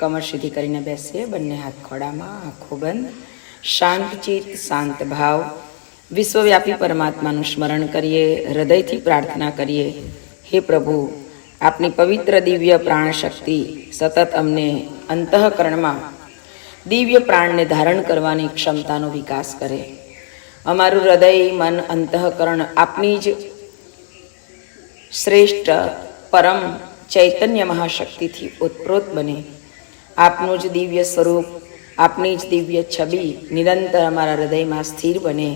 કમર સીધી કરીને બેસીએ, બંને હાથ ખોડામાં, આંખો બંધ, શાંત ચિત્ત, શાંત ભાવ, વિશ્વવ્યાપી પરમાત્માનું સ્મરણ કરીએ, હૃદયથી પ્રાર્થના કરીએ, હે પ્રભુ, આપની પવિત્ર દિવ્ય પ્રાણ શક્તિ સતત અમને અંતઃકરણમાં દિવ્ય પ્રાણને ધારણ કરવાની ક્ષમતાનો વિકાસ કરે. અમારું હૃદય, મન, અંતઃકરણ આપની જ શ્રેષ્ઠ પરમ ચૈતન્ય મહાશક્તિથી ઓતપ્રોત બને. આપનું જ દિવ્ય સ્વરૂપ, આપની જ દિવ્ય છબી નિરંતર અમારા હૃદયમાં સ્થિર બને.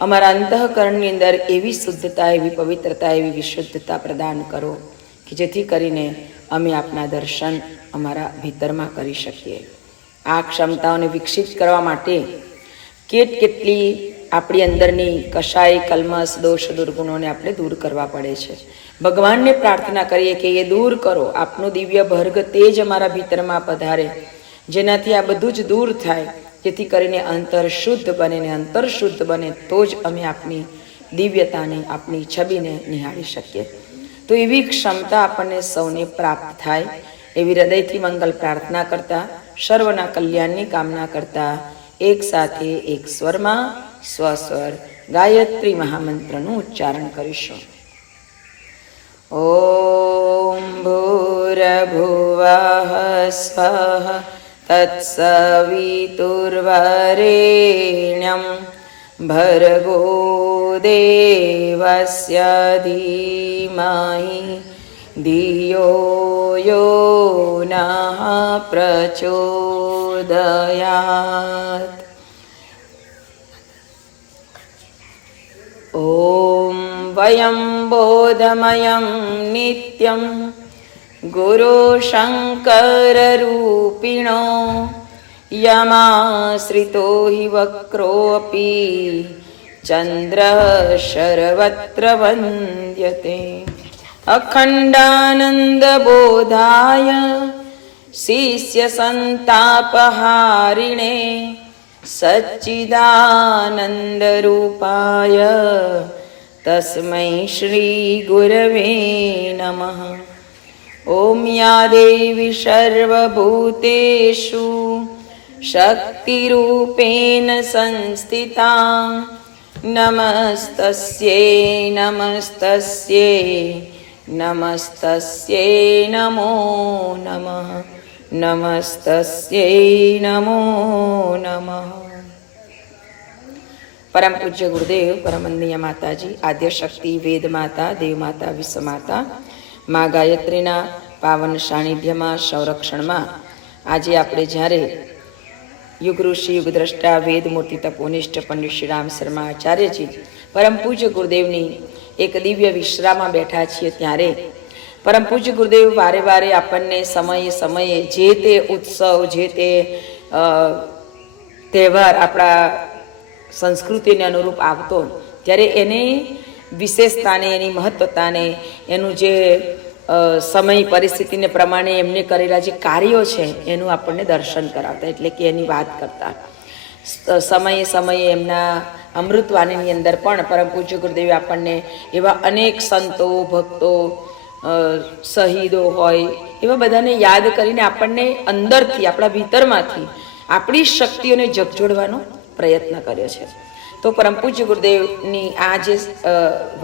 અમારા અંતઃકરણની અંદર એવી શુદ્ધતા, એવી પવિત્રતા, એવી વિશુદ્ધતા પ્રદાન કરો કે જેથી કરીને અમે આપના દર્શન અમારા ભીતરમાં કરી શકીએ. આ ક્ષમતાઓને વિકસિત કરવા માટે કેટલી આપણી અંદરની કશાય, કલ્મસ, દોષ, દુર્ગુણોને આપણે દૂર કરવા પડે છે. ભગવાનને પ્રાર્થના કરીએ કે એ દૂર કરો, આપનું દિવ્ય ભર્ગ તેજ અમારા ભીતરમાં પધારે, જેનાથી આ બધું જ દૂર થાય, જેથી કરીને અંતર શુદ્ધ બને ને અંતર શુદ્ધ બને તો જ અમે આપની દિવ્યતાને, આપની છબીને નિહાળી શકીએ. તો એવી ક્ષમતા આપણને સૌને પ્રાપ્ત થાય એવી હૃદયથી મંગલ પ્રાર્થના કરતા, સર્વના કલ્યાણની કામના કરતા એક સાથે એક સ્વરમાં સ્વસ્વર ગાયત્રી મહામંત્રનું ઉચ્ચારણ કરીશું. ઓમ ભૂરભુવઃ સ્વઃ તત્સવિતુર્વરેણ્યં ભર્ગો દેવસ્ય ધીમહિ ધિયો યો નઃ પ્રચોદયાત. ઓમ વયં બોધમયં નિત્યં ગુરુ શંકરરૂપિણો યમાશ્રિતો હિ વક્રોऽપી ચંદ્રઃ સર્વત્ર વંદ્યતે. અખંડાનંદબોધાય શિષ્ય સંતાપહારિણે સચ્ચિદાનંદરૂપાય તસ્મૈ શ્રી ગુરવે નમઃ. ઓમ યા દેવી સર્વભૂતેષુ શક્તિરૂપેણ સંસ્થિતા નમસ્તસ્યૈ નમસ્તસ્યૈ નમસ્તસ્યૈ નમો નમઃ નમસ્તસ્યૈ નમો નમઃ. પરમ પૂજ્ય ગુરુદેવ, પરમંદનીય માતાજી, આદ્યશક્તિ, વેદ માતા, દેવ માતા, વિશ્વ માતા, મા ગાયત્રીના પાવન સાનિધ્યમાં, સંરક્ષણમાં આજે આપણે જ્યારે યુગ ઋષિ, યુગ દ્રષ્ટા, વેદ મૂર્તિ તપોનિષ્ઠ પંડિત શ્રી રામ શર્મા આચાર્યજી પરમ પૂજ્ય ગુરુદેવની એક દિવ્ય વિશ્રામમાં બેઠા છીએ, ત્યારે પરમ પૂજ્ય ગુરુદેવ વારે વારે આપણને સમયે સમયે જે તે ઉત્સવ, જે તે તહેવાર આપણા સંસ્કૃતિને અનુરૂપ આવતો, ત્યારે એની વિશેષતાને, એની મહત્વતાને, એનું જે સમય પરિસ્થિતિને પ્રમાણે એમને કરેલા જે કાર્યો છે એનું આપણને દર્શન કરાવતા, એટલે કે એની વાત કરતા. સમયે સમયે એમના અમૃતવાણીની અંદર પણ પરમ પૂજ્ય ગુરુદેવે આપણને એવા અનેક સંતો, ભક્તો, શહીદો હોય એવા બધાને યાદ કરીને આપણને અંદરથી, આપણા ભીતરમાંથી આપણી શક્તિઓને ઝકઝોડવાનો પ્રયત્ન કર્યો છે. તો પરમ પૂજ્ય ગુરુદેવની આ જે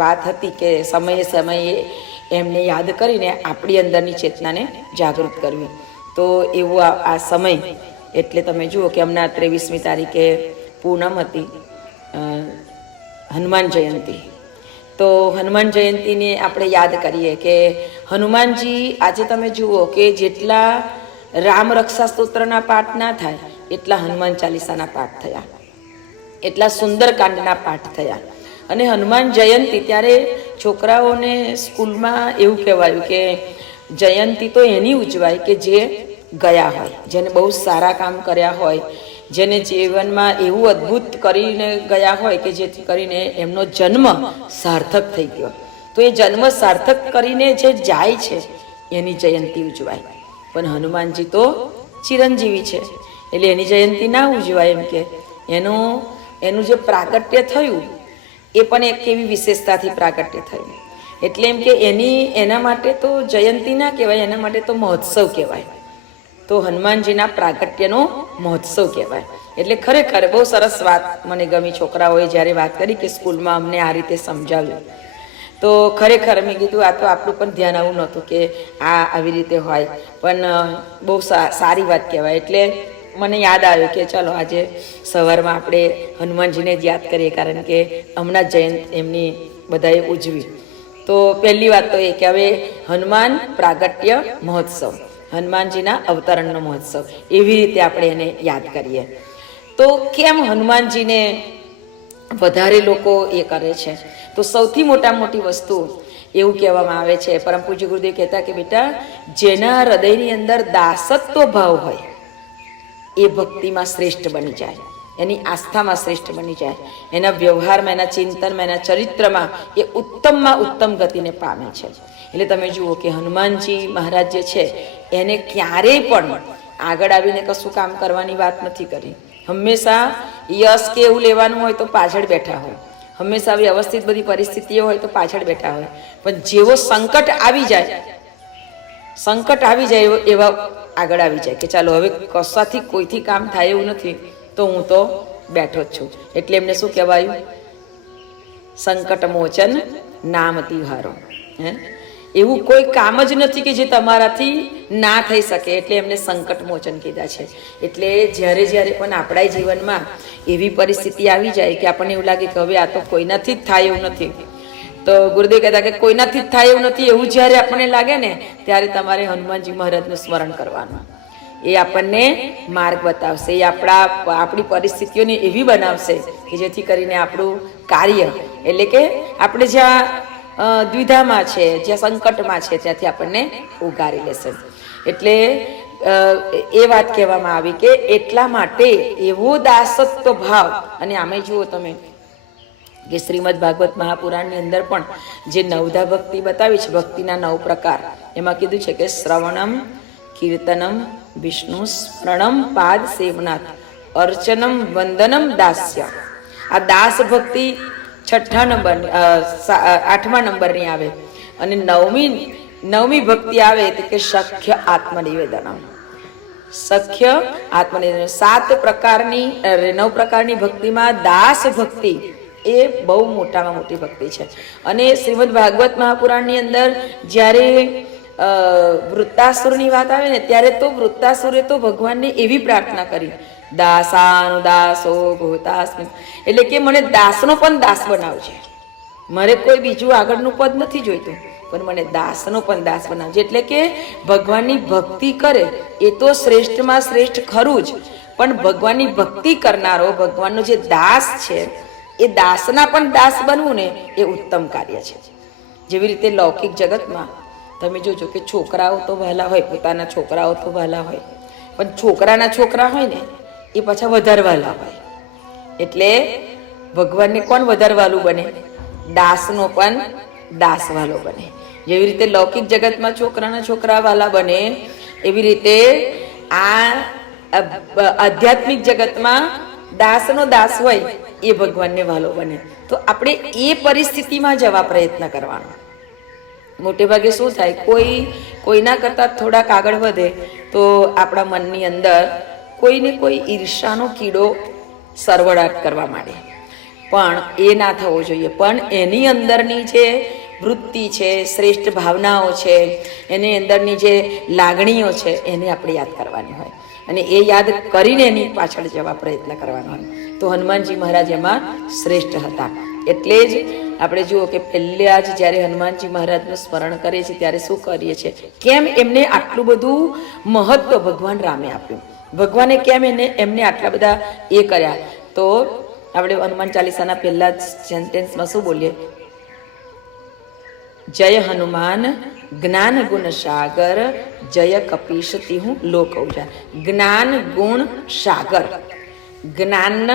વાત હતી કે સમયે સમયે એમને યાદ કરીને આપણી અંદરની ચેતનાને જાગૃત કરવી, તો એવો આ સમય, એટલે તમે જુઓ કે હમણાં 23મી તારીખે પૂનમ હતી, હનુમાન જયંતિ. તો હનુમાન જયંતિને આપણે યાદ કરીએ કે હનુમાનજી, આજે તમે જુઓ કે જેટલા રામ રક્ષા સ્તોત્રના પાઠ ના થાય એટલા હનુમાન ચાલીસાના પાઠ થયા, એટલા સુંદરકાંડના પાઠ થયા. અને હનુમાન જયંતિ ત્યારે છોકરાઓને સ્કૂલમાં એવું કહેવાયું કે જયંતિ તો એની ઉજવાય કે જે ગયા હોય, જેને બહુ સારા કામ કર્યા હોય, જેને જીવનમાં એવું અદ્ભુત કરીને ગયા હોય કે જેથી કરીને એમનો જન્મ સાર્થક થઈ ગયો. તો એ જન્મ સાર્થક કરીને જે જાય છે એની જયંતિ ઉજવાય. પણ હનુમાનજી તો ચિરંજીવી છે એટલે એની જયંતિ ના ઉજવાય. એમ કે એનું જે પ્રાગટ્ય થયું એ પણ એક એવી વિશેષતાથી પ્રાગટ્ય થયું, એટલે એમ કે એના માટે તો જયંતિ ના કહેવાય, એના માટે તો મહોત્સવ કહેવાય. તો હનુમાનજીના પ્રાગટ્યનો મહોત્સવ કહેવાય. એટલે ખરેખર બહુ સરસ વાત મને ગમી. છોકરાઓએ જ્યારે વાત કરી કે સ્કૂલમાં અમને આ રીતે સમજાવ્યું, તો ખરેખર મેં કીધું આ તો આપણું પણ ધ્યાન આવું નહોતું કે આ આવી રીતે હોય, પણ બહુ સારી વાત કહેવાય. એટલે મને યાદ આવ્યું કે ચાલો આજે સવારમાં આપણે હનુમાનજીને જ યાદ કરીએ, કારણ કે હમણાં જયંત એમની બધાએ ઉજવી. તો પહેલી વાત તો એ કે હવે હનુમાન પ્રાગટ્ય મહોત્સવ, હનુમાનજીના અવતરણનો મહોત્સવ, એવી રીતે આપણે એને યાદ કરીએ. તો કેમ હનુમાનજીને વધારે લોકો એ કરે છે? તો સૌથી મોટી વસ્તુ એવું કહેવામાં આવે છે, પરમ પૂજ્ય ગુરુદેવ કહેતા કે બેટા, જેના હૃદયની અંદર દાસત્વ ભાવ હોય એ ભક્તિમાં શ્રેષ્ઠ બની જાય, એની આસ્થામાં શ્રેષ્ઠ બની જાય, એના વ્યવહારમાં, એના ચિંતનમાં, એના ચરિત્રમાં એ ઉત્તમમાં ઉત્તમ ગતિને પામે છે. એટલે તમે જુઓ કે હનુમાનજી મહારાજ જે છે એને ક્યારેય પણ આગળ આવીને કશું કામ કરવાની વાત નથી કરી. હંમેશા યશ કે એવું લેવાનું હોય તો પાછળ બેઠા હોય, હંમેશા વ્યવસ્થિત બધી પરિસ્થિતિઓ હોય તો પાછળ બેઠા હોય, પણ જેવો સંકટ આવી જાય એવા આગળ આવી જાય કે ચાલો હવે કશાથી કોઈથી કામ થાય એવું નથી તો હું તો બેઠો જ છું. એટલે એમને શું કહેવાયું? સંકટ મોચન નામ તિહારો. એવું કોઈ કામ જ નથી કે જે તમારાથી ના થઈ શકે, એટલે એમને સંકટ મોચન કીધા છે. એટલે જ્યારે પણ આપણા જીવનમાં એવી પરિસ્થિતિ આવી જાય કે આપણને એવું લાગે કે હવે આ તો કોઈનાથી જ થાય એવું નથી, તો ગુરુદેવ કહેતા કે કોઈનાથી જ થાય એવું નથી, એવું જ્યારે આપણને લાગે ને ત્યારે તમારે હનુમાનજી મહારાજનું સ્મરણ કરવાનું. એ આપણને માર્ગ બતાવશે, એ આપણી પરિસ્થિતિઓને એવી બનાવશે કે જેથી કરીને આપણું કાર્ય, એટલે કે આપણે જ્યાં દ્વિધામાં છે, જ્યાં સંકટમાં છે, ત્યાંથી આપણને ઉગારી લેશે. એટલે એ વાત કહેવામાં આવી કે એટલા માટે એવો દાસત્વ ભાવ. અને આમે જુઓ તમે કે શ્રીમદ ભાગવત મહાપુરાણની અંદર પણ જે નવધા ભક્તિ બતાવી છે, ભક્તિના 9 પ્રકાર, એમાં કીધું છે કે શ્રવણમ, કીર્તનમ, વિષ્ણુ સ્મરણમ, પાદ સેવનાથ, અર્ચનમ, વંદનમ, દાસ્ય. આ દાસ ભક્તિ 8મા નંબરની આવે. અને નવમી ભક્તિ આવે તો કે સખ્ય આત્મનિવેદનમ. સખ્ય આત્મનિવેદન. 9 પ્રકારની ભક્તિમાં દાસ ભક્તિ એ બહુ મોટામાં મોટી ભક્તિ છે. અને શ્રીમદ ભાગવત મહાપુરાણની અંદર જ્યારે વૃત્તાસુરની વાત આવે ને, ત્યારે તો વૃત્તાસુરે તો ભગવાનને એવી પ્રાર્થના કરી, દાસાનુદાસો ભૂતાસ્મિ, એટલે કે મને દાસનો પણ દાસ બનાવજે, મારે કોઈ બીજું આગળનું પદ નથી જોઈતું, પણ મને દાસનો પણ દાસ બનાવજે. એટલે કે ભગવાનની ભક્તિ કરે એ તો શ્રેષ્ઠમાં શ્રેષ્ઠ ખરું જ, પણ ભગવાનની ભક્તિ કરનારો, ભગવાનનો જે દાસ છે એ દાસના પણ દાસ બનવું ને એ ઉત્તમ કાર્ય છે. જેવી રીતે લૌકિક જગતમાં તમે જોજો કે છોકરાઓ તો વહાલા હોય, પોતાના છોકરાઓ તો વહાલા હોય, પણ છોકરાના છોકરા હોય ને એ પાછા વધારે વહાલા હોય. એટલે ભગવાનને કોણ વધારે વહાલું બને? દાસનો પણ દાસ વહાલો બને. જેવી રીતે લૌકિક જગતમાં છોકરાના છોકરા વહાલા બને, એવી રીતે આ આધ્યાત્મિક જગતમાં દાસનો દાસ હોય એ ભગવાનને વહાલો બને. તો આપણે એ પરિસ્થિતિમાં જવા પ્રયત્ન કરવાનો. મોટે ભાગે શું થાય, કોઈના કરતાં થોડાક આગળ વધે તો આપણા મનની અંદર કોઈને કોઈ ઈર્ષાનો કીડો સરવડાટ કરવા માંડે. પણ એ ના થવો જોઈએ. પણ એની અંદરની જે વૃત્તિ છે, શ્રેષ્ઠ ભાવનાઓ છે, એની અંદરની જે લાગણીઓ છે, એને આપણે યાદ કરવાની હોય, અને એ યાદ કરીને એની પાછળ જવા પ્રયત્ન કરવાનો હોય. તો હનુમાનજી મહારાજ એમાં શ્રેષ્ઠ હતા. એટલે જ આપણે જુઓ કે પહેલા જ જ્યારે હનુમાનજી મહારાજનું સ્મરણ કરીએ છીએ ત્યારે શું કરીએ છીએ, કેમ એમને આટલું બધું મહત્વ ભગવાન રામે આપ્યું, ભગવાને કેમ એમને આટલા બધા એ કર્યા. તો આપણે હનુમાન ચાલીસાના પહેલા જ સેન્ટેન્સમાં શું બોલીએ? જય હનુમાન જ્ઞાન ગુણ સાગર, જય કપીશ તિહુ લોક ઉજાર. જ્ઞાન ગુણ સાગર, જ્ઞાન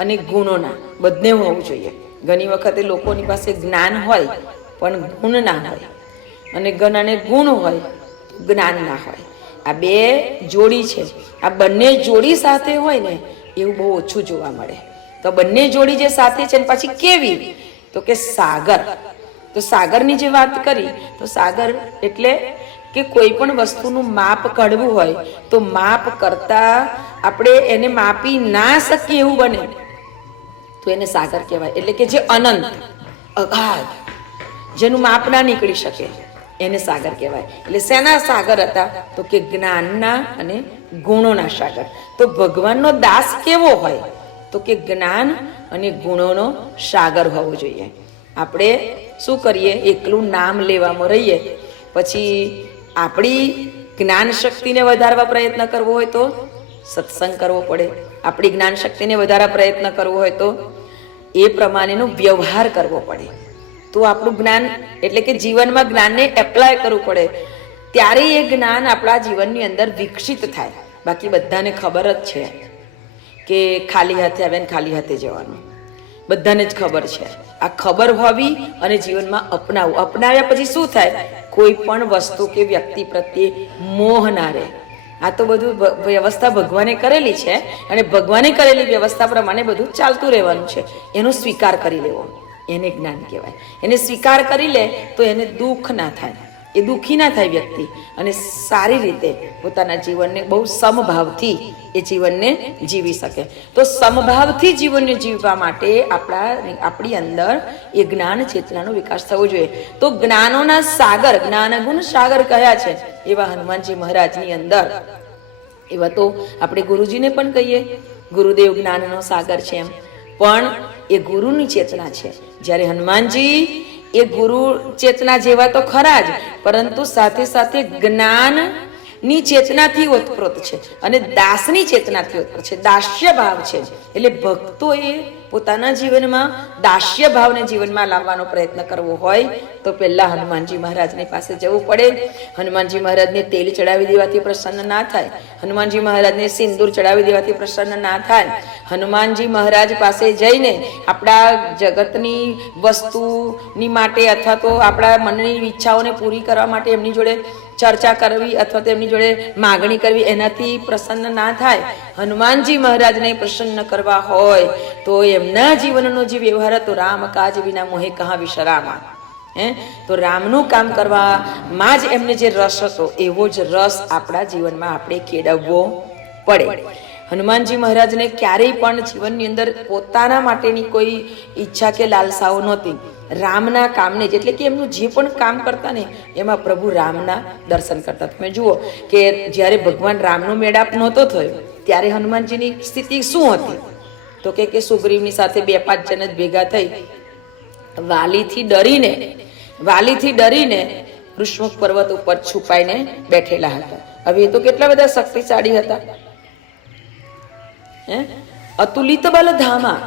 અને ગુણોના બંને હોવું જોઈએ. ઘણી વખતે લોકોની પાસે જ્ઞાન હોય પણ ગુણ ના હોય, અને જ્ઞાન અને ગુણ હોય જ્ઞાન ના હોય. આ બે જોડી છે. આ બંને જોડી સાથે હોય ને એવું બહુ ઓછું જોવા મળે. તો બંને જોડી જે સાથે છે ને પાછી કેવી, તો કે સાગર. તો સાગરની જે વાત કરી, તો સાગર એટલે કે કોઈ પણ વસ્તુનું માપ કાઢવું હોય તો માપ કરતા આપણે એને માપી ના શકીએ એવું બને તો એને સાગર કહેવાય. એટલે કે જે અનંત અગાધ, જેનું માપ ના નીકળી શકે એને સાગર કહેવાય. એટલે શેના સાગર હતા? તો કે જ્ઞાનના અને ગુણોના સાગર. તો ભગવાનનો દાસ કેવો હોય? તો કે જ્ઞાન અને ગુણોનો સાગર હોવો જોઈએ. આપણે શું કરીએ? એકલું નામ લેવામાં રહીએ, પછી આપણી જ્ઞાન શક્તિને વધારવા પ્રયત્ન કરવો હોય તો સત્સંગ કરવો પડે. આપણી જ્ઞાન શક્તિને વધારવા પ્રયત્ન કરવો હોય તો એ પ્રમાણેનો વ્યવહાર કરવો પડે. તો આપણું જ્ઞાન એટલે કે જીવનમાં જ્ઞાનને એપ્લાય કરવું પડે, ત્યારે એ જ્ઞાન આપણા જીવનની અંદર વિકસિત થાય. બાકી બધાને ખબર જ છે કે ખાલી હાથે આવે ને ખાલી હાથે જવાનું, બધાને જ ખબર છે. આ ખબર હોવી અને જીવનમાં અપનાવવું. અપનાવ્યા પછી શું થાય? કોઈ પણ વસ્તુ કે વ્યક્તિ પ્રત્યે મોહ ના રહે. આ તો બધું વ્યવસ્થા ભગવાને કરેલી છે અને ભગવાને કરેલી વ્યવસ્થા પ્રમાણે બધું ચાલતું રહેવાનું છે. એનો સ્વીકાર કરી લેવો, એને જ્ઞાન કહેવાય. એને સ્વીકાર કરી લે તો એને દુઃખ ના થાય, એ દુઃખી ના થાય વ્યક્તિ, અને સારી રીતે પોતાના જીવનને બહુ સમભાવથી એ જીવનને જીવી શકે. તો સમભાવથી જીવનને જીવવા માટે આપણી અંદર એ જ્ઞાન ચેતનાનો વિકાસ થવો જોઈએ. તો જ્ઞાનોના સાગર, જ્ઞાન ગુણ સાગર કયા છે એવા હનુમાનજી મહારાજની અંદર, એવા તો આપણે ગુરુજીને પણ કહીએ ગુરુદેવ જ્ઞાનનો સાગર છે એમ, પણ એ ગુરુની ચેતના છે. જ્યારે હનુમાનજી એ ગુરુ ચેતના જેવા તો ખરા જ, પરંતુ સાથે સાથે જ્ઞાનની ચેતનાથી ઓતપ્રોત છે અને દાસની ચેતનાથી ઓતપ્રોત છે. દાસ્ય ભાવ છે. એટલે ભક્તોએ પોતાના જીવનમાં દાસ્ય ભાવને જીવનમાં લાવવાનો પ્રયત્ન કરવો હોય તો પહેલા હનુમાનજી મહારાજની પાસે જવું પડે. હનુમાનજી મહારાજને તેલ ચડાવી દેવાથી પ્રસન્ન ના થાય. હનુમાનજી મહારાજને સિંદૂર ચડાવી દેવાથી પ્રસન્ન ના થાય. હનુમાનજી મહારાજ પાસે જઈને આપણા જગતની વસ્તુની માટે અથવા તો આપણા મનની ઈચ્છાઓને પૂરી કરવા માટે એમની જોડે ચર્ચા કરવી અથવા તો એમની જોડે માગણી કરવી, એનાથી પ્રસન્ન ના થાય. હનુમાનજી મહારાજને પ્રસન્ન કરવા હોય તો એમના જીવનનો જે વ્યવહાર હતો, રામ કાજ વિના મોહે કહા વિશ્રામા, તો રામનું કામ કરવામાં જ એમને જે રસ હતો એવો જ રસ આપણા જીવનમાં આપણે કેળવવો પડે. હનુમાનજી મહારાજને ક્યારેય પણ જીવનની અંદર પોતાના માટેની કોઈ ઈચ્છા કે લાલસાઓ નહોતી. રામના કામને જ, એટલે કે એમનું જે પણ કામ કરતા ને એમાં પ્રભુ રામના દર્શન કરતા. તમે જુઓ કે જ્યારે ભગવાન રામનો મેળાપ નહોતો થયો ત્યારે હનુમાનજીની સ્થિતિ શું હતી? તો કે સુગ્રીવની સાથે 2-5 જણ જ ભેગા થઈ વાલીથી ડરીને ઋષમુખ પર્વત ઉપર છુપાઈને બેઠેલા હતા. હવે એ તો કેટલા બધા શક્તિશાળી હતા. અતુલિત બલ ધામા,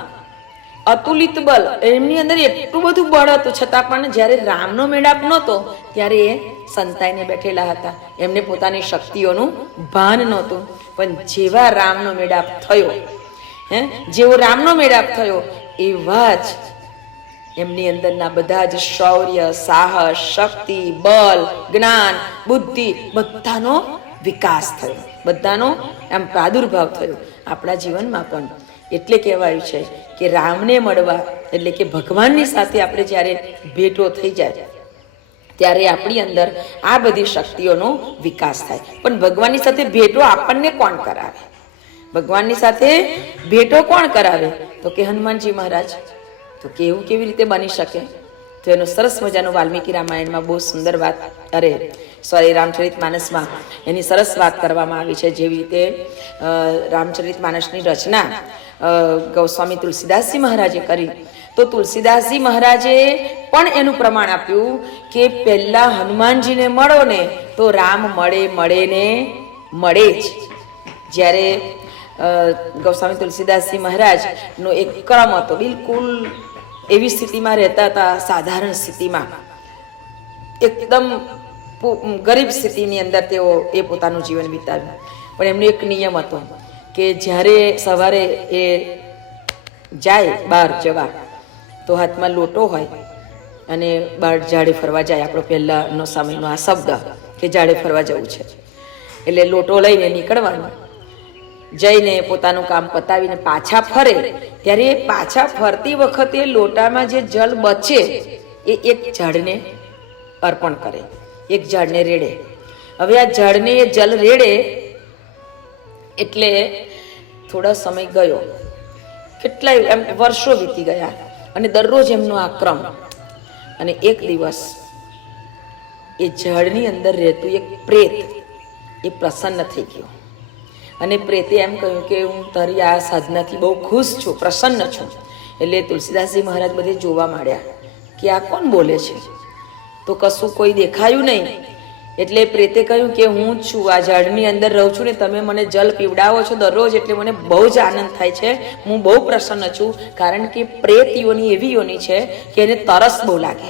અતુલિત બલ, એમની અંદર એટલું બધું બળ હતું, છતાં પણ જ્યારે રામનો મેળાપ નહોતો ત્યારે એ સંતાઈને બેઠેલા હતા. એમને પોતાની શક્તિઓનું ભાન નહોતું. પણ જેવા રામનો મેળાપ થયો, જેવો રામનો મેળાપ થયો એવા જ એમની અંદરના બધા જ શૌર્ય, સાહસ, શક્તિ, બલ, જ્ઞાન, બુદ્ધિ બધાનો વિકાસ થયો, બધાનો આમ પ્રાદુર્ભાવ થયો. આપણા જીવનમાં પણ એટલે કહેવાયું છે કે રામને મળવા એટલે કે ભગવાનની સાથે આપણે જ્યારે ભેટો થઈ જાય ત્યારે આપણી અંદર આ બધી શક્તિઓનો વિકાસ થાય. પણ ભગવાનની સાથે ભેટો આપણને કોણ કરાવે? ભગવાનની સાથે ભેટો કોણ કરાવે? તો કે હનુમાનજી મહારાજ. તો કે એવું કેવી રીતે બની શકે? તો એનો સરસ મજાનો વાલ્મીકી રામાયણમાં બહુ સુંદર વાત, રામચરિત માનસમાં એની સરસ વાત કરવામાં આવી છે. જેવી રીતે રામચરિત માનસની રચના ગૌસ્વામી તુલસીદાસજી મહારાજે કરી, તો તુલસીદાસજી મહારાજે પણ એનું પ્રમાણ આપ્યું કે પહેલા હનુમાનજીને મળો ને તો રામ મળે જ. જ્યારે ગૌસ્વામી તુલસીદાસજી મહારાજનો એક ક્રમ હતો, બિલકુલ એવી સ્થિતિમાં રહેતા હતા, સાધારણ સ્થિતિમાં, એકદમ ગરીબ સ્થિતિની અંદર તેઓ એ પોતાનું જીવન વિતાવ્યું. પણ એમનો એક નિયમ હતો કે જ્યારે સવારે એ જાય બહાર જવા તો હાથમાં લોટો હોય અને બહાર ઝાડે ફરવા જાય. આપણો પહેલાનો સમયનો આ શબ્દ કે ઝાડે ફરવા જવું છે, એટલે લોટો લઈને નીકળવાનું, જઈને પોતાનું કામ પતાવીને પાછા ફરે ત્યારે પાછા ફરતી વખતે લોટામાં જે જળ બચે એ એક ઝાડને અર્પણ કરે, એક ઝાડને રેડે. હવે આ ઝાડને એ જલ રેડે એટલે થોડા સમય ગયો, કેટલાય એમ વર્ષો વીતી ગયા અને દરરોજ એમનો આ ક્રમ. અને એક દિવસ એ ઝાડની અંદર રહેતું એક પ્રેત એ પ્રસન્ન થઈ ગયો અને પ્રેતે એમ કહ્યું કે હું તારી આ સાધનાથી બહુ ખુશ છું, પ્રસન્ન છું. એટલે તુલસીદાસજી મહારાજ બધે જોવા માંડ્યા કે આ કોણ બોલે છે, તો કશું કોઈ દેખાયું નહીં. એટલે પ્રેતે કહ્યું કે હું જ છું, આ ઝાડની અંદર રહું છું ને તમે મને જલ પીવડાવો છો દરરોજ, એટલે મને બહુ જ આનંદ થાય છે, હું બહુ પ્રસન્ન છું. કારણ કે પ્રેત યોની એવી યોની છે કે એને તરસ બહુ લાગે,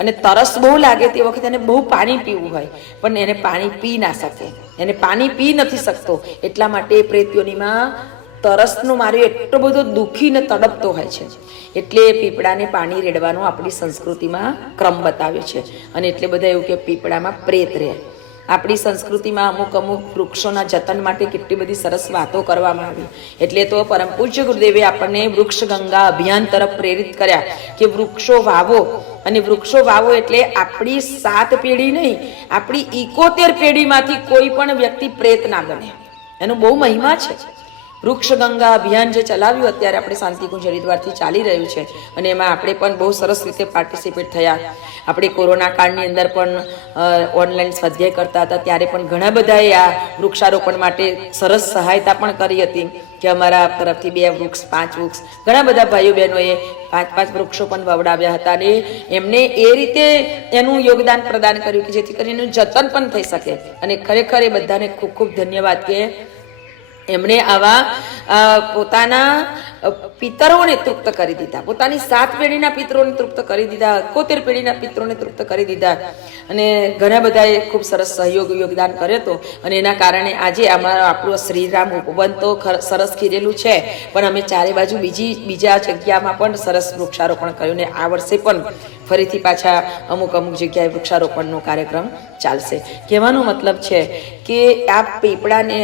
અને તરસ બહુ લાગે તે વખતે એને બહુ પાણી પીવું હોય, પણ એને પાણી પી ના શકે, એને પાણી પી નથી શકતો. એટલા માટે એ પ્રેત યોનીમાં તરસનો માર્યો એટલો બધો દુઃખી ને તડપતો હોય છે. એટલે પીપળાને પાણી રેડવાનો આપણી સંસ્કૃતિમાં ક્રમ બતાવ્યો છે. અને એટલે બધા એવું કે પીપળામાં પ્રેત રહે. આપણી સંસ્કૃતિમાં અમુક વૃક્ષોના જતન માટે કેટલી બધી સરસ વાતો કરવામાં આવી. એટલે તો પરમ પૂજ્ય ગુરુદેવે આપણને વૃક્ષ ગંગા અભિયાન તરફ પ્રેરિત કર્યા કે વૃક્ષો વાવો. અને વૃક્ષો વાવો એટલે આપણી 7 પેઢી નહીં, આપણી 71 પેઢીમાંથી કોઈ પણ વ્યક્તિ પ્રેત ના બને. એનો બહુ મહિમા છે. વૃક્ષ ગંગા અભિયાન જે ચલાવ્યું અત્યારે આપણે શાંતિકુંજ હરિદ્વારથી ચાલી રહ્યું છે, અને એમાં આપણે પણ બહુ સરસ રીતે પાર્ટિસિપેટ થયા. આપણે કોરોના કાળની અંદર પણ ઓનલાઈન સ્વાધ્યાય કરતા હતા, ત્યારે પણ ઘણા બધાએ આ વૃક્ષારોપણ માટે સરસ સહાયતા પણ કરી હતી કે અમારા તરફથી 2 વૃક્ષ 5 વૃક્ષ ઘણા બધા ભાઈઓ બહેનોએ 5 વૃક્ષો પણ વવડાવ્યા હતા. અને એમને એ રીતે એનું યોગદાન પ્રદાન કર્યું કે જેથી કરીને એનું જતન પણ થઈ શકે. અને ખરેખર એ બધાને ખૂબ ખૂબ ધન્યવાદ કે એમણે આવા પોતાના પિતરોને તૃપ્ત કરી દીધા, પોતાની 7 પેઢીના પિતરોને તૃપ્ત કરી દીધા, 71 પેઢીના પિતરોને તૃપ્ત કરી દીધા. અને ઘણા બધાએ ખૂબ સરસ યોગદાન કર્યો હતો. અને એના કારણે આજે આપણું શ્રીરામ ઉપવન તો સરસ ખીરેલું છે, પણ અમે ચારે બાજુ બીજા જગ્યામાં પણ સરસ વૃક્ષારોપણ કર્યું. ને આ વર્ષે પણ ફરીથી પાછા અમુક જગ્યાએ વૃક્ષારોપણનો કાર્યક્રમ ચાલશે. કહેવાનો મતલબ છે કે આ પીપળાને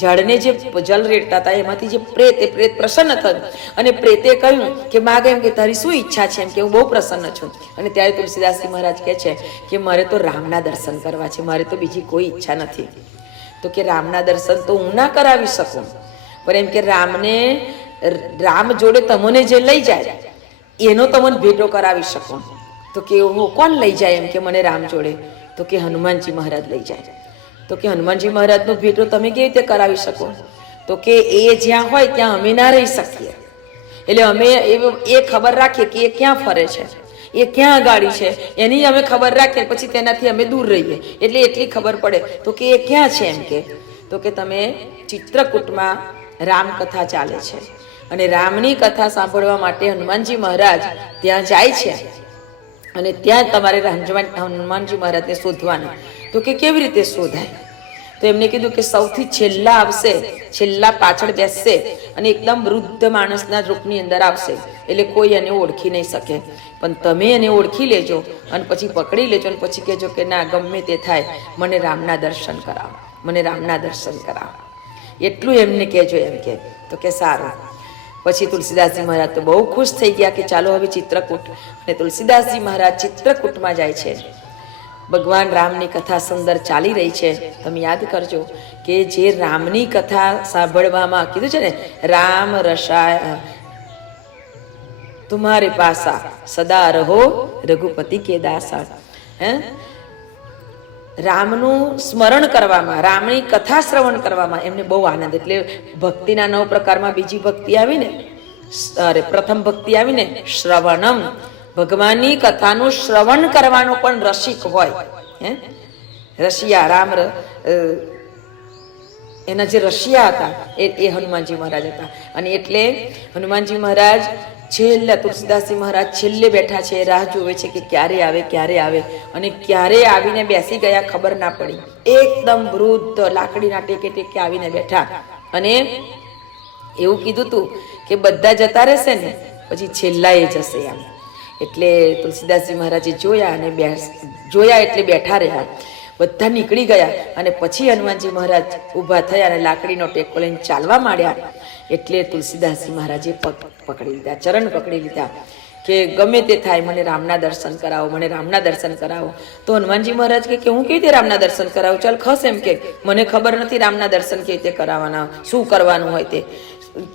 ઝાડને જે જલ રેડતા હતા એમાંથી જે પ્રેત પ્રસન્ન થયું. અને પ્રેતે કહ્યું કે માગે એમ કે તારી શું ઈચ્છા છે, એમ કે હું બહુ પ્રસન્ન છું. અને ત્યારે તુલસીદાસજી મહારાજ કહે છે કે મારે તો રામના દર્શન કરવા છે, મારે તો બીજી કોઈ ઈચ્છા નથી. તો કે રામના દર્શન તો હું ના કરાવી શકું, પણ એમ કે રામ જોડે તમને જે લઈ જાય એનો તમને ભેટો કરાવી શકું. તો કે હું કોણ લઈ જાય, એમ કે મને રામ જોડે? તો કે હનુમાનજી મહારાજ લઈ જાય. તો કે હનુમાનજી મહારાજનો ભેટો તમે કેવી રીતે કરાવી શકો? તો કે એ જ્યાં હોય ત્યાં અમે ના રહી શકીએ, એટલે અમે એ ખબર રાખીએ કે એ ક્યાં ફરે છે, એ ક્યાં આગાડી છે, એની અમે ખબર રાખીએ, પછી તેનાથી અમે દૂર રહીએ એટલે એટલી ખબર પડે. તો કે એ ક્યાં છે, એમ કે તો કે તમે ચિત્રકૂટમાં રામકથા ચાલે છે, અને રામની કથા સાંભળવા માટે હનુમાનજી મહારાજ ત્યાં જાય છે, અને ત્યાં તમારે હનુમાનજી મહારાજને શોધવાના. તો કે કેવી રીતે શોધાય? તો એમને કીધું કે સૌથી છેલ્લા આવશે, છેલ્લા પાછળ બેસશે, અને એકદમ વૃદ્ધ માણસના રૂપની અંદર આવશે, એટલે કોઈ એને ઓળખી નહીં શકે. પણ તમે એને ઓળખી લેજો અને પછી પકડી લેજો, અને પછી કહેજો કે ના, ગમે તે થાય, મને રામના દર્શન કરાવો, મને રામના દર્શન કરાવો, એટલું એમને કહેજો, એમ કે. તો કે સારું. પછી તુલસીદાસજી મહારાજ તો બહુ ખુશ થઈ ગયા કે ચાલો હવે ચિત્રકૂટ. અને તુલસીદાસજી મહારાજ ચિત્રકૂટમાં જાય છે. ભગવાન રામની કથા સુંદર ચાલી રહી છે. તમે યાદ કરજો કે જે રામની કથા સાંભળવામાં કીધું છે ને, રામ રસાય તુમ્હારે પાસા સદા રહો રઘુપતિ કે દાસા. રામનું સ્મરણ કરવામાં, રામની કથા શ્રવણ કરવામાં એમને બહુ આનંદ. એટલે ભક્તિના 9 પ્રકારમાં બીજી ભક્તિ આવીને, પ્રથમ ભક્તિ આવીને શ્રવણમ, ભગવાનની કથાનું શ્રવણ કરવાનો પણ રસિક હોય. રશિયા રામ, એના જે રશિયા હતા એ હનુમાનજી મહારાજ હતા. અને એટલે હનુમાનજી મહારાજ છેલ્લે, તુલસીદાસજી મહારાજ છેલ્લે બેઠા છે, રાહ જોવે છે કે ક્યારે આવે, ક્યારે આવે. અને ક્યારે આવીને બેસી ગયા ખબર ના પડી. એકદમ વૃદ્ધ લાકડીના ટેકે આવીને બેઠા. અને એવું કીધું તું કે બધા જતા રહેશે ને પછી છેલ્લા એ જશે એમ. એટલે તુલસીદાસજી મહારાજે જોયા, અને જોયા એટલે બેઠા રહ્યા. બધા નીકળી ગયા, અને પછી હનુમાનજી મહારાજ ઊભા થયા અને લાકડીનો ટેકો લઈને ચાલવા માંડ્યા. એટલે તુલસીદાસજી મહારાજે પગ પકડી લીધા, ચરણ પકડી લીધા કે ગમે તે થાય મને રામના દર્શન કરાવો, મને રામના દર્શન કરાવો. તો હનુમાનજી મહારાજ કે હું કેવી રીતે રામના દર્શન કરાવું? ચાલ ખસ એમ કે મને ખબર નથી રામના દર્શન કેવી રીતે કરાવવાના, શું કરવાનું હોય તે,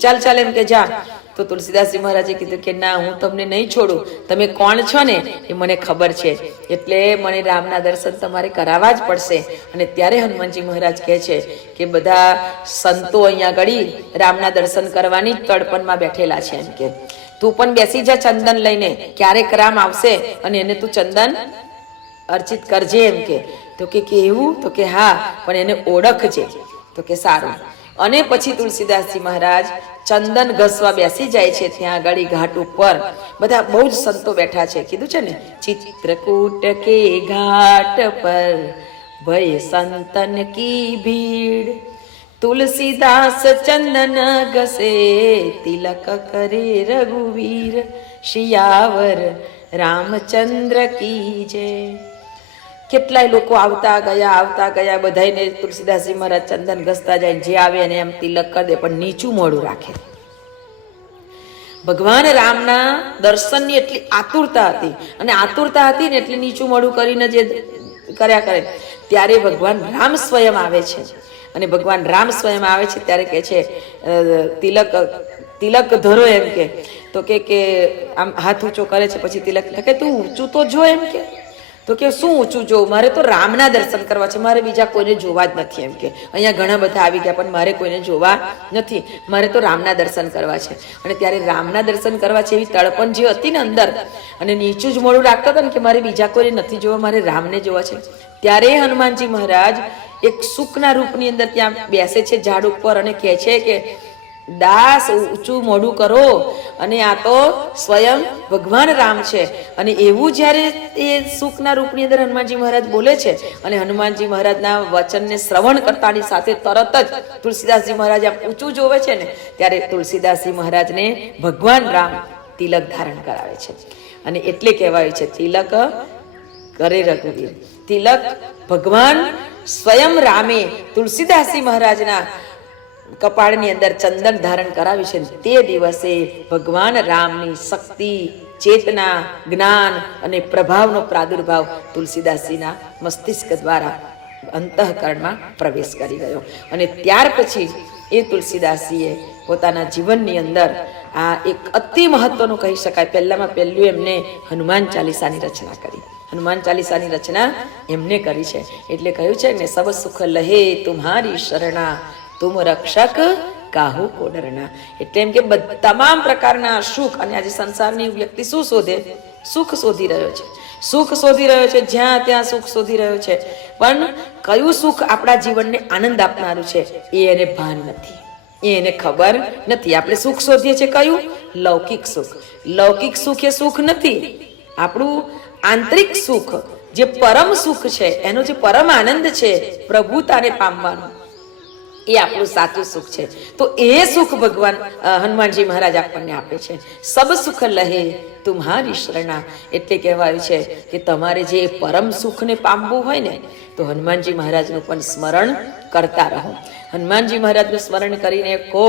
ચાલ એમ કે જા. તો તુલસીદાસજી મહારાજે કીધું કે ના, હું તમને નહીં છોડું, તમે કોણ છો ને એ મને ખબર છે, એટલે મને રામના દર્શન તમારે કરાવવા જ પડશે. અને ત્યારે હનુમાનજી મહારાજ કહે છે કે બધા સંતો અહીંયા આગળ રામના દર્શન કરવાની જ તડપણમાં બેઠેલા છે. એમ કે તું પણ બેસી જા ચંદન લઈને, ક્યારેક રામ આવશે અને એને તું ચંદન અર્ચિત કરજે. એમ કે તો કે એવું? તો કે હા, પણ એને ઓળખજે. તો કે સારું. અને પછી તુલસીદાસજી મહારાજ ચંદન ઘસવા બેસી જાય છે. ત્યાં આગળ ઘાટ ઉપર બધા બહુ જ સંતો બેઠા છે. કીધું છે ને, ચિત્રકૂટ કે ઘાટ પર ભય સંતન કી ભીડ, તુલસીદાસ ચંદન ઘસે તિલક કરે રઘુવીર, શિયાવર રામચંદ્ર કી જય. કેટલાય લોકો આવતા ગયા, બધાને તુલસીદાસજી મહારાજ ચંદન ઘસતા જાય, જે આવે એને એમ તિલક કરી દે, પણ નીચું મોઢું રાખે. ભગવાન રામના દર્શનની એટલી આતુરતા હતી, અને આતુરતા હતી ને એટલે નીચું મોઢું કરીને જે કર્યા કરે. ત્યારે ભગવાન રામ સ્વયં આવે છે. અને ભગવાન રામ સ્વયં આવે છે ત્યારે કહે છે તિલક ધરો. એમ કે તો કે આમ હાથ ઊંચો કરે છે, પછી તિલક કે તું ઊંચું તો જો. એમ કે તો કે શું ઊંચું જોવું? મારે તો રામના દર્શન કરવા છે, મારે બીજા કોઈને જોવા જ નથી. એમ કે અહીંયા ઘણા બધા આવી ગયા, પણ મારે કોઈને જોવા નથી, મારે તો રામના દર્શન કરવા છે. અને ત્યારે રામના દર્શન કરવા છે એવી તડપણ જે હતી ને અંદર, અને નીચું જ મોડું રાખતા હતા ને કે મારે બીજા કોઈને નથી જોવા, મારે રામને જોવા છે. ત્યારે હનુમાનજી મહારાજ એક સુખના રૂપની અંદર ત્યાં બેસે છે ઝાડ ઉપર, અને કહે છે કે દાસ ઊંચું મોઢું કરો, અને આ તો સ્વયં ભગવાન રામ છે. અને એવું જ્યારે એ સુખના રૂપની અંદર હનુમાનજી મહારાજ બોલે છે, અને હનુમાનજી મહારાજના વચનને શ્રવણ કરતાની સાથે તરત જ તુલસીદાસજી મહારાજ આમ ઊંચું જોવે છે ને, ત્યારે તુલસીદાસજી મહારાજને ભગવાન રામ તિલક ધારણ કરાવે છે. અને એટલે કહેવાય છે તિલક કરે રઘુવીર. તિલક ભગવાન સ્વયં રામે તુલસીદાસજી મહારાજના કપાળની અંદર ચંદન ધારણ કરાવી છે. તે દિવસે ભગવાન રામની શક્તિ, ચેતના, જ્ઞાન અને પ્રભાવનો પ્રાદુર્ભાવ તુલસીદાસજીના મસ્તિષ્ક દ્વારા અંતઃકરણમાં પ્રવેશ કરી ગયો. અને ત્યાર પછી એ તુલસીદાસજીએ પોતાના જીવનની અંદર આ એક અતિ મહત્વનું કહી શકાય, પહેલામાં પહેલું એમને હનુમાન ચાલીસાની રચના કરી. હનુમાન ચાલીસાની રચના એમને કરી છે. એટલે કહ્યું છે ને, સબ સુખ લહે તુમ્હારી શરણા, તુમ રક્ષક કાહુ કો ડરના. એટલે એમ કે તમામ પ્રકારના સુખ. અને આજે સંસારની વ્યક્તિ શું શોધે? સુખ શોધી રહ્યો છે, સુખ શોધી રહ્યો છે, જ્યાં ત્યાં સુખ શોધી રહ્યો છે. પણ કયું સુખ આપણા જીવનને આનંદ આપનારું છે એ એને ભાન નથી, એને ખબર નથી. આપણે સુખ શોધીએ છીએ કયું? લૌકિક સુખ. લૌકિક સુખ એ સુખ નથી. આપણું આંતરિક સુખ, જે પરમ સુખ છે, એનો જે પરમ આનંદ છે, પ્રભુતાને પામવાનું, એ આપણું સાચું સુખ છે. તો એ સુખ ભગવાન હનુમાનજી મહારાજ આપણને આપે છે. સબ સુખ લહે તુમ્હારી શરણા. એટલે કહેવાયું છે કે તમારે જે પરમ સુખને પામવું હોય ને, તો હનુમાનજી મહારાજનું પણ સ્મરણ કરતા રહો. હનુમાનજી મહારાજનું સ્મરણ કરીને કહો,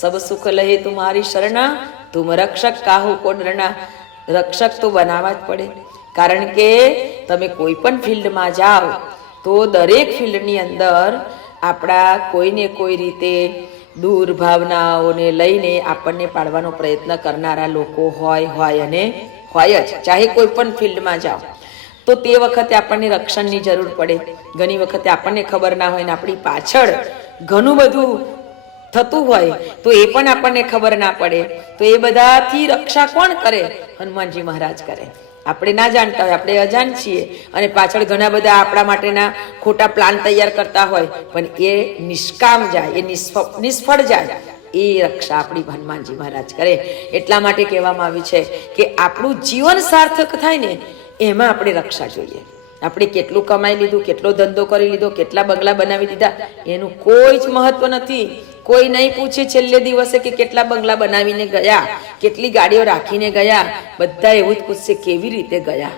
સબ સુખ લહે તુમ્હારી શરણા, તુમ રક્ષક કાહુ કો ડરના. રક્ષક તો બનાવવા જ પડે, કારણ કે તમે કોઈ પણ ફિલ્ડમાં જાઓ તો દરેક ફિલ્ડની અંદર આપણા કોઈને કોઈ રીતે દુર્ભાવનાઓને લઈને આપણને પાડવાનો પ્રયત્ન કરનારા લોકો હોય અને હોય જ. ચાહે કોઈ પણ ફિલ્ડમાં જાઓ તો તે વખતે આપણને રક્ષણની જરૂર પડે. ઘણી વખતે આપણને ખબર ના હોય ને આપણી પાછળ ઘણું બધું થતું હોય તો એ પણ આપણને ખબર ના પડે. તો એ બધાથી રક્ષા કોણ કરે? હનુમાનજી મહારાજ કરે. આપણે ના જાણતા હોય, આપણે અજાણ છીએ, અને પાછળ ઘણા બધા આપણા માટેના ખોટા પ્લાન તૈયાર કરતા હોય, પણ એ નિષ્કામ જાય, એ નિષ્ફળ જાય, એ રક્ષા આપણી હનુમાનજી મહારાજ કરે. એટલા માટે કહેવામાં આવ્યું છે કે આપણું જીવન સાર્થક થાય ને એમાં આપણે રક્ષા જોઈએ. આપણે કેટલું કમાઈ લીધું, કેટલો ધંધો કરી લીધો, કેટલા બંગલા બનાવી દીધા, એનું કોઈ જ મહત્વ નથી. કોઈ નહીં પૂછે છેલ્લે દિવસે કે કેટલા બંગલા બનાવીને ગયા, કેટલી ગાડીઓ રાખીને ગયા. બધા એવું જ પૂછશે કેવી રીતે ગયા,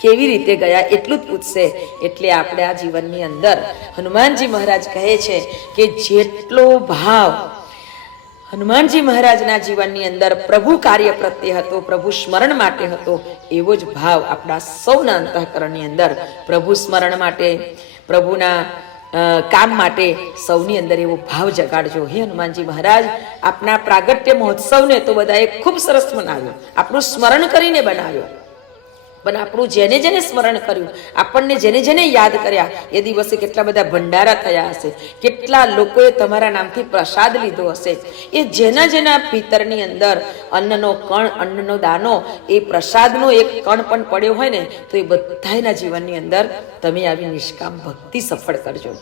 કેવી રીતે ગયા, એટલું જ પૂછશે. એટલે આપણે આ જીવનની અંદર હનુમાનજી મહારાજ કહે છે કે જેટલો ભાવ હનુમાનજી મહારાજના જીવનની અંદર પ્રભુ કાર્ય પ્રત્યે હતો, પ્રભુ સ્મરણ માટે હતો, એવો જ ભાવ આપણા સૌના અંતઃકરણની અંદર પ્રભુ સ્મરણ માટે, પ્રભુના કામ માટે સૌની અંદર એવો ભાવ જગાડજો. હે હનુમાનજી મહારાજ, આપના પ્રાગટ્ય મહોત્સવને તો બધાએ ખૂબ સરસ મનાવ્યો, આપણું સ્મરણ કરીને બનાવ્યો, પણ આપણું જેને જેને સ્મરણ કર્યું, આપણને જેને જેને યાદ કર્યા, એ દિવસે કેટલા બધા ભંડારા થયા હશે, કેટલા લોકોએ તમારા નામથી પ્રસાદ લીધો હશે. એ જેના જેના ભીતરની અંદર અન્નનો કણ, અન્નનો દાનો, એ પ્રસાદનો એક કણ પણ પડ્યો હોય ને, તો એ બધાના જીવનની અંદર તમે આવી નિષ્કામ ભક્તિ સફળ કરજો.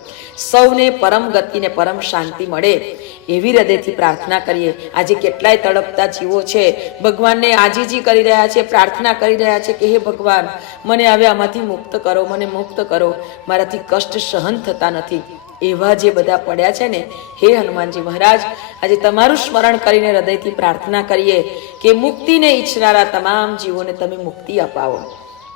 સૌને પરમ ગતિ ને પરમ શાંતિ મળે એવી હૃદયથી પ્રાર્થના કરીએ. આજે કેટલાય તડપતા જીવો છે, ભગવાનને આજીજી કરી રહ્યા છે, પ્રાર્થના કરી રહ્યા છે કે હે ભગવાન, મને હવે આમાંથી મુક્ત કરો, મને મુક્ત કરો, મારાથી કષ્ટ સહન થતા નથી. એવા જે બધા પડ્યા છે ને, હે હનુમાનજી મહારાજ, આજે તમારું સ્મરણ કરીને હૃદયથી પ્રાર્થના કરીએ કે મુક્તિને ઈચ્છનારા તમામ જીવોને તમે મુક્તિ અપાવો,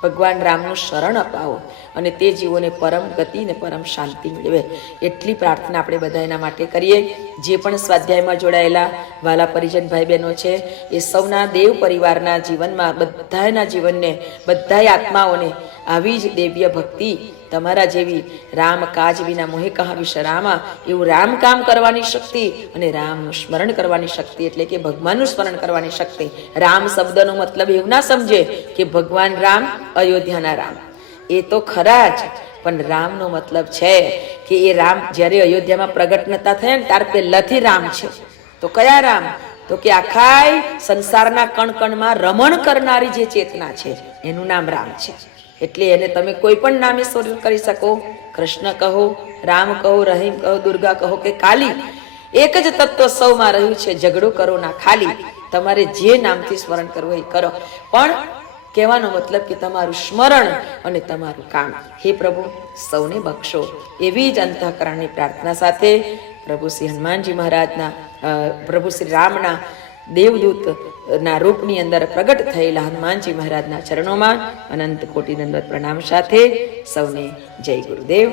ભગવાન રામનું શરણ અપાવો અને તે જીવોને પરમ ગતિ ને પરમ શાંતિ મેળવે. એટલી પ્રાર્થના આપણે બધા એના માટે કરીએ. જે પણ સ્વાધ્યાયમાં જોડાયેલા વાલા પરિજન ભાઈ બહેનો છે, એ સૌના દેવ પરિવારના જીવનમાં, બધાના જીવનને, બધા આત્માઓને આવી જ દિવ્ય ભક્તિ, તમારા જેવી રામ કાજ વિના મોહે કહા વિશે રામા, એવું રામ કામ કરવાની શક્તિ અને રામનું સ્મરણ કરવાની શક્તિ, એટલે કે ભગવાનનું સ્મરણ કરવાની શક્તિ. રામ શબ્દનો મતલબ એવું ના સમજે કે ભગવાન રામ અયોધ્યાના રામ, એ તો ખરા જ, પણ રામનો મતલબ છે કે એ રામ જ્યારે અયોધ્યામાં પ્રગટ નતા થયા ને, ત્યાર પહેલાથી રામ છે. તો કયા રામ? તો કે આખા સંસારના કણ કણમાં રમણ કરનારી જે ચેતના છે, એનું નામ રામ છે. એટલે એને તમે કોઈ પણ નામે સ્મરણ કરી શકો. કૃષ્ણ કહો, રામ કહો, રહીમ કહો, દુર્ગા કહો કે કાલી, એક જ તત્વ સૌમાં રહ્યું છે, ઝઘડો કરો ના ખાલી. તમારે જે નામથી સ્મરણ કરવું એ કરો, પણ કહેવાનો મતલબ કે તમારું સ્મરણ અને તમારું કામ, હે પ્રભુ સૌને બક્ષો. એવી જ અંતઃકરણની પ્રાર્થના સાથે પ્રભુ શ્રી હનુમાનજી મહારાજના, પ્રભુ શ્રી રામના દેવદૂતના રૂપની અંદર પ્રગટ થયેલા હનુમાનજી મહારાજના ચરણોમાં અનંત કોટી દંડવત પ્રણામ સાથે સૌને જય ગુરુદેવ.